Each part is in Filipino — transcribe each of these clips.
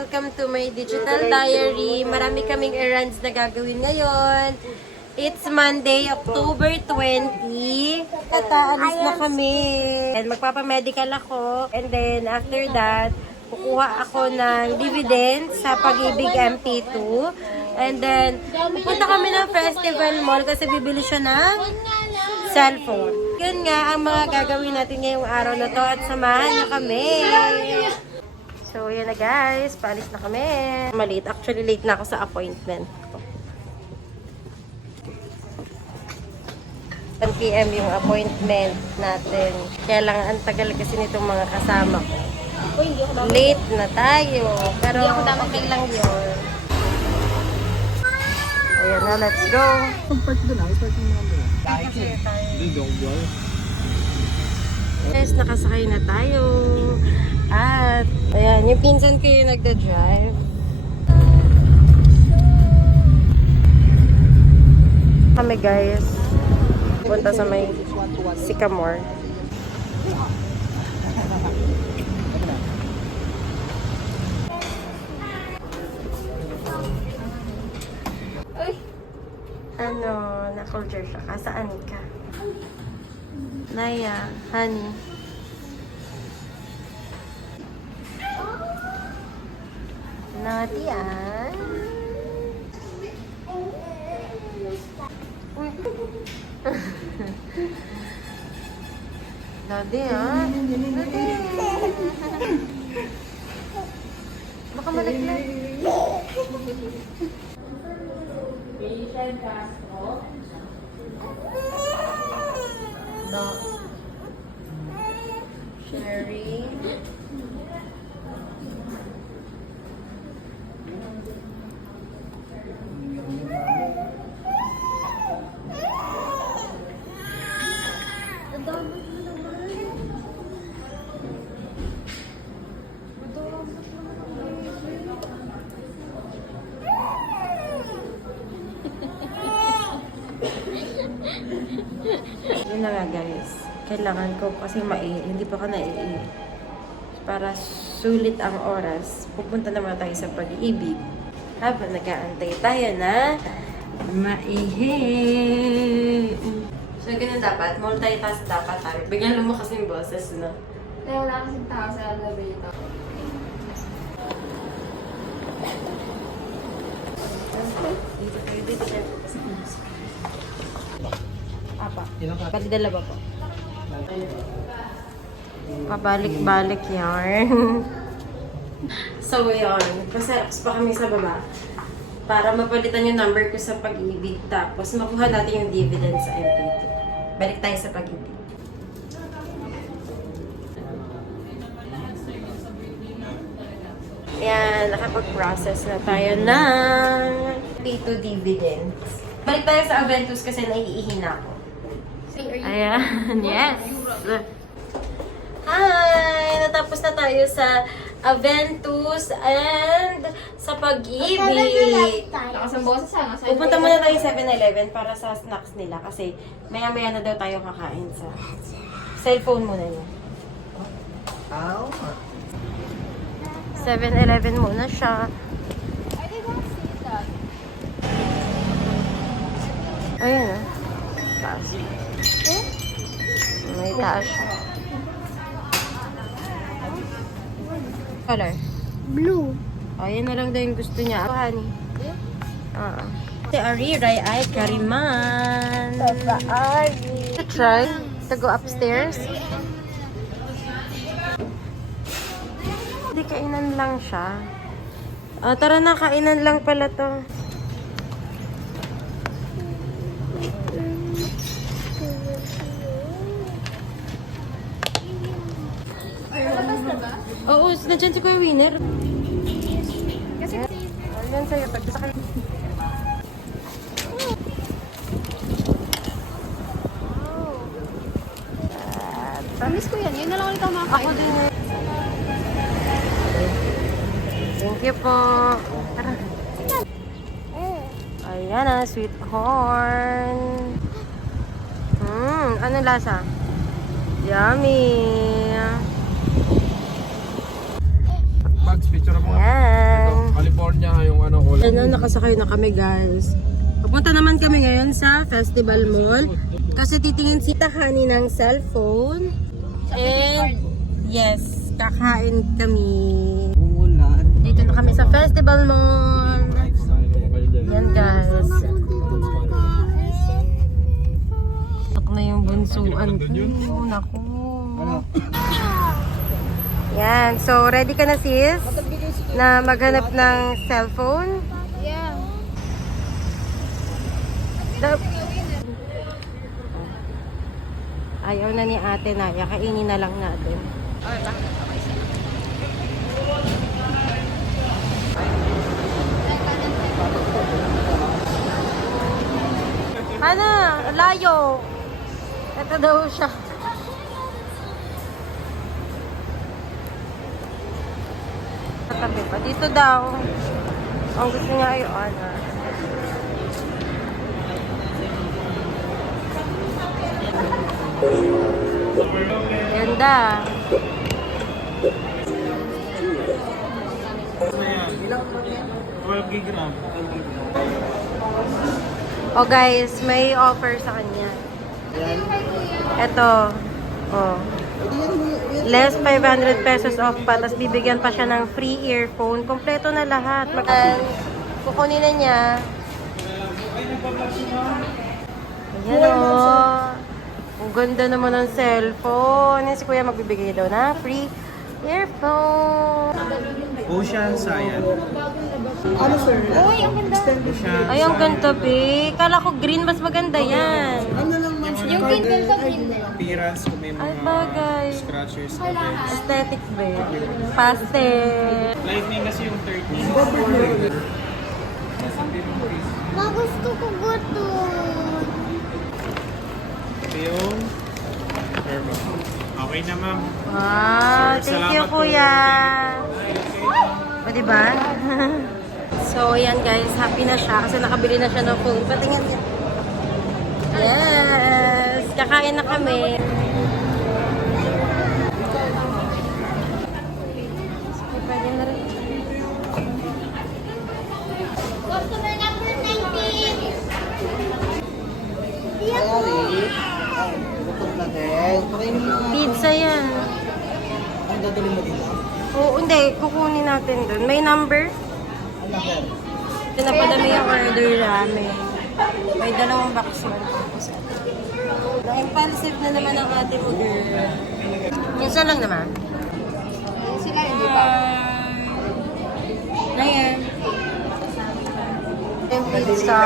Welcome to my digital diary. Marami kaming errands na gagawin ngayon. It's Monday, October 20. Alis na kami. And magpapamedical ako. And then after that, kukuha ako ng dividend sa Pag-ibig MP2. And then, pupunta kami ng Festival Mall kasi bibili siya ng cellphone. Yun nga ang mga gagawin natin ngayong araw na to at samahan niyo kami. So, yan na guys. Paalis na kami. Maliit. Actually, late na ako sa appointment ko. 1 PM yung appointment natin. Kaya lang, ang tagal kasi nitong mga kasama ko. Late na tayo. Pero, okay lang yun. Ayan na, let's go. Guys, nakasakay na tayo. At, ayan, yung pinsan ko yung nagda-drive. Kami guys, punta sa may Sycamore. Ano, na-culture siya ka? Saan ka? Naya, honey. Naughty ah. Naughty ah. Baka malaglag. No. Sherry. Yun na nga guys, kailangan ko kasi hindi pa ka naiihi. Para sulit ang oras, pupunta naman tayo sa Pag-ibig. Habang nag-aantay tayo na maihi. So ganun dapat, multitask dapat tayo. Bigyan mo kasi yung boses, no? Kaya wala kasing tao sa elevator. Dito tayo, dito tayo. Apa? Pati dalawa po. Pabalik-balik yarn. So, yun. Pasaraps pa kami sa baba. Para mapalitan yung number ko sa Pag-ibig. Tapos, makuha natin yung dividend sa MP2. Balik tayo sa Pag-ibig. Yan, nakapag-process na tayo ng P2 dividends. Balik tayo sa Aventus kasi naiihi na ako. Ayan, yes! Hi! Natapos na tayo sa Aventus and sa Pag-ibig. Lakas ang boses ha. Pupunta muna tayo sa 7-Eleven para sa snacks nila kasi maya-maya na daw tayo kakain sa cellphone muna niya. 7-Eleven muna siya. I did not see that. Ayan ah. Taas. May taas siya. Color? Blue. Ayan na lang daw yung gusto niya. Ako, honey. Si Ariray ay Kariman. To try to go upstairs. Hindi, kainan lang siya. Tara na, kainan lang pala to. Oo, nandiyan si Kuya Winner. Kasi Ayan sa'yo, pagkita kayo. promise ko yan. Yun na lang ulit ang makakain. Ako din. Thank you po. Tara. Ayan na, sweet corn. Ano lasa? Yummy. Bags, picture mo. Ayan. Ito, California yung ano ko. Ayun na, nakasakay na kami guys. Papunta naman kami ngayon sa Festival Mall. Kasi titingin si Tahani ng cellphone. And yes, kakain kami. Dito na kami sa Festival Mall. Yan guys. Ako na yung bunsuan ko. Naku. Yan. So, ready ka na sis? Na maghanap ng cellphone? Yeah. Ayaw na ni ate na. Kainin na lang natin. Ano? Layo. Ito daw siya. Katabi pa. Dito daw. Ang gusto niya ay ano. Ganda. Oh guys, may offer sa kanya. Ito. Oh. Less 500 pesos off pa. Tapos bibigyan pa siya ng free earphone. Kompleto na lahat. Kukunin na niya. Ayan o. Ang ganda naman ng cellphone. Yan si kuya magbibigay daw na free earphone. Ocean Science. Uy, ang ganda. Ay, ang ganda, be. Kala ko green, mas maganda yan. Yung green ganda green. Appearance kung may Ay, mga bagay. scratches. Aesthetic, be. Pastel. Lightning kasi yung 13. Magusto ko gusto. Ito yung okay na ma'am. Wow, thank you, Salamat kuya. O, diba? So, yan guys, happy na siya kasi nakabili na siya ng phone. Patingin niya. Yes! Kakain na kami. Pwede na rin. Customer number 19. Pizza yan. Oo, hindi. Kukunin natin dun. May number? Pinapadami yung order namin. May 2 box man. Na-impulsive na naman ang ate mo, girl. Minsan lang naman. Sila hindi pa. Ayan. Yung pizza.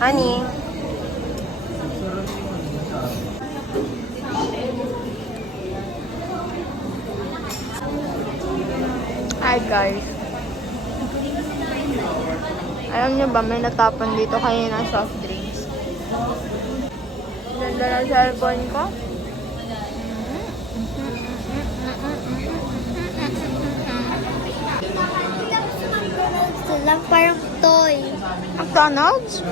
Honey. Hi guys. Alam niyo ba, may natapon dito kanina soft drinks. Ganda ng cellphone ko. Gusto lang parang toy. McDonald's?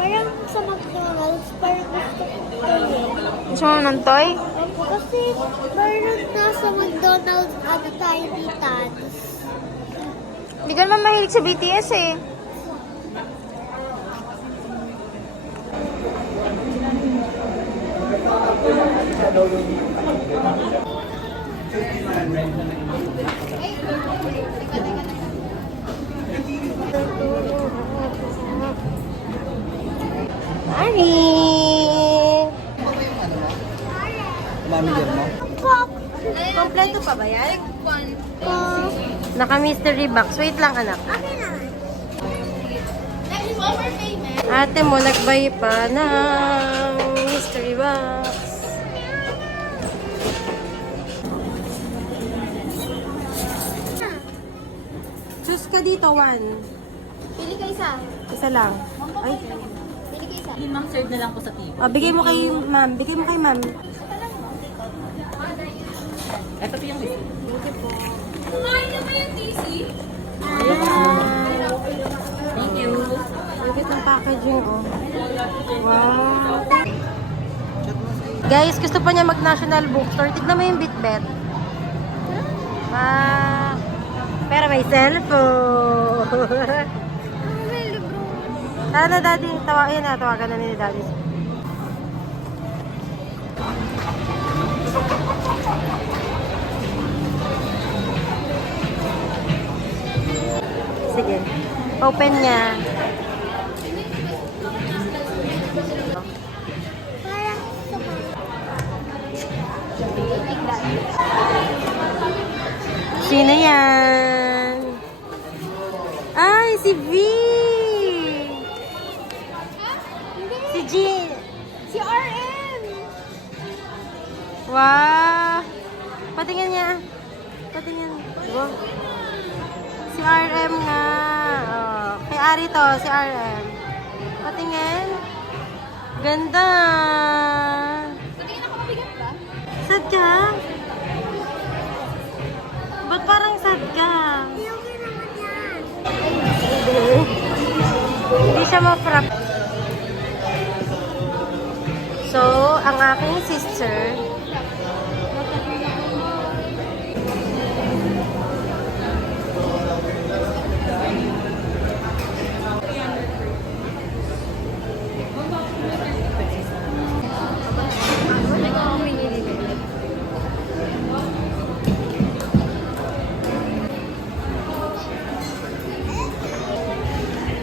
Parang sa McDonald's, parang gusto ko toy eh. Gusto mo ng toy? Opo, kasi parang nasa McDonald's ano tiny tots. Hindi ka naman mahilig sa BTS eh. Honey! Manager mo? Kompleto pa ba yan? Ko. Naka-mystery box. Wait lang, anak. Okay na. Ate mo, nagbay pa ng mystery box. Choose ka dito, 1. Pili ka isa. Isa lang. Ay, Pili ka isa. bigay mo kay ma'am. Bigay mo kay ma'am. Thank you. Ang cute ng packaging, oh. Wow. Guys, gusto pa niya mag-national bookstore. Tignan mo yung Bitbet. Pero may cellphone. Tara na, Daddy. Tawagan na ni Daddy. Sige. Open niya. Parang Sino yan? Ay, si V! Si G! si RM! Wow! Patingin niya. Patingin. Wow. Si RM nga. Oh. Kay Ari to, si RM. Patingin. Ganda. Patingin ako mabigat ba? Sad ka? Ba't parang sad ka? Okay naman yan. Hindi siya ma-frap. So, ang aking sister,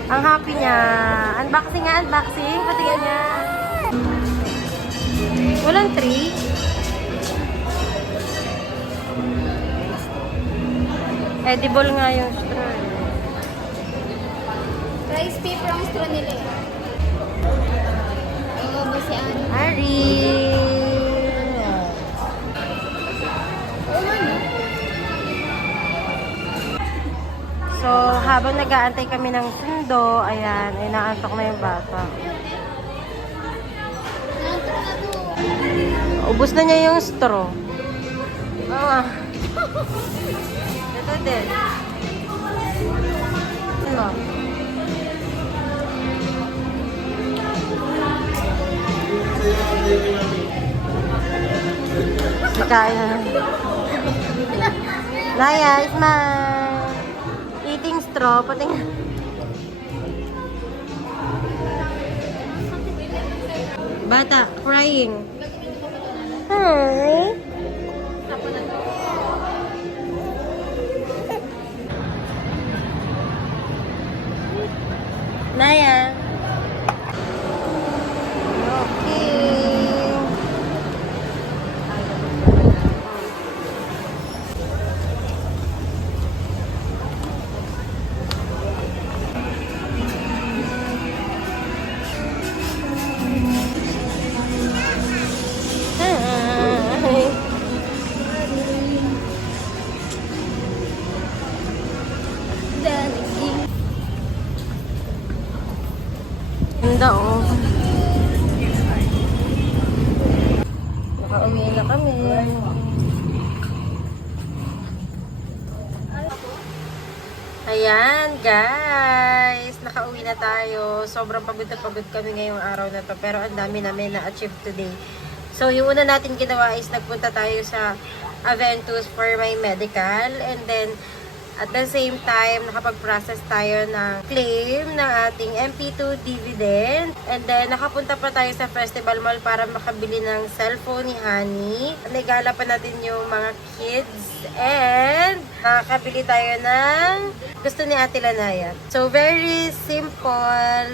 ang happy niya. Unboxing nga, unboxing. Patingin niya. Walang tree. Edible nga yung straw. Rice paper ang straw nila eh. Oo, ba si Ano? Ari! So, habang nag-aantay kami ng sundo, ayan, ay naantok na yung bata. Ubus na niya yung straw. Oo. Ito din. Ano? Makain na. Naya, smile. Eating straw. Pating. Bata, crying. Hi. Naya. Okay. Hi. Ganda oh. Nakauwi na kami. Ayan, guys. Nakauwi na tayo. Sobrang pagod na pagod kami ngayong araw na to. Pero ang dami namin na-achieve today. So, yung una natin ginawa is nagpunta tayo sa Aventus for my medical. And then, at the same time, nakapag-process tayo ng claim ng ating MP2 dividend. And then, nakapunta pa tayo sa Festival Mall para makabili ng cellphone ni Honey. Nagala pa natin yung mga kids. And, nakakabili tayo ng gusto ni Ate Lanaya. So, very simple.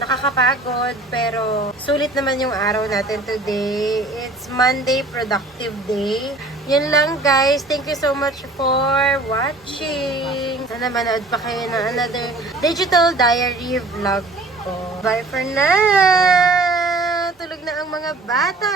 Nakakapagod, pero sulit naman yung araw natin today. It's Monday, productive day. Yun lang, guys. Thank you so much for watching. Sana manood pa kayo ng another digital diary vlog ko. Bye for now! Tulog na ang mga bata!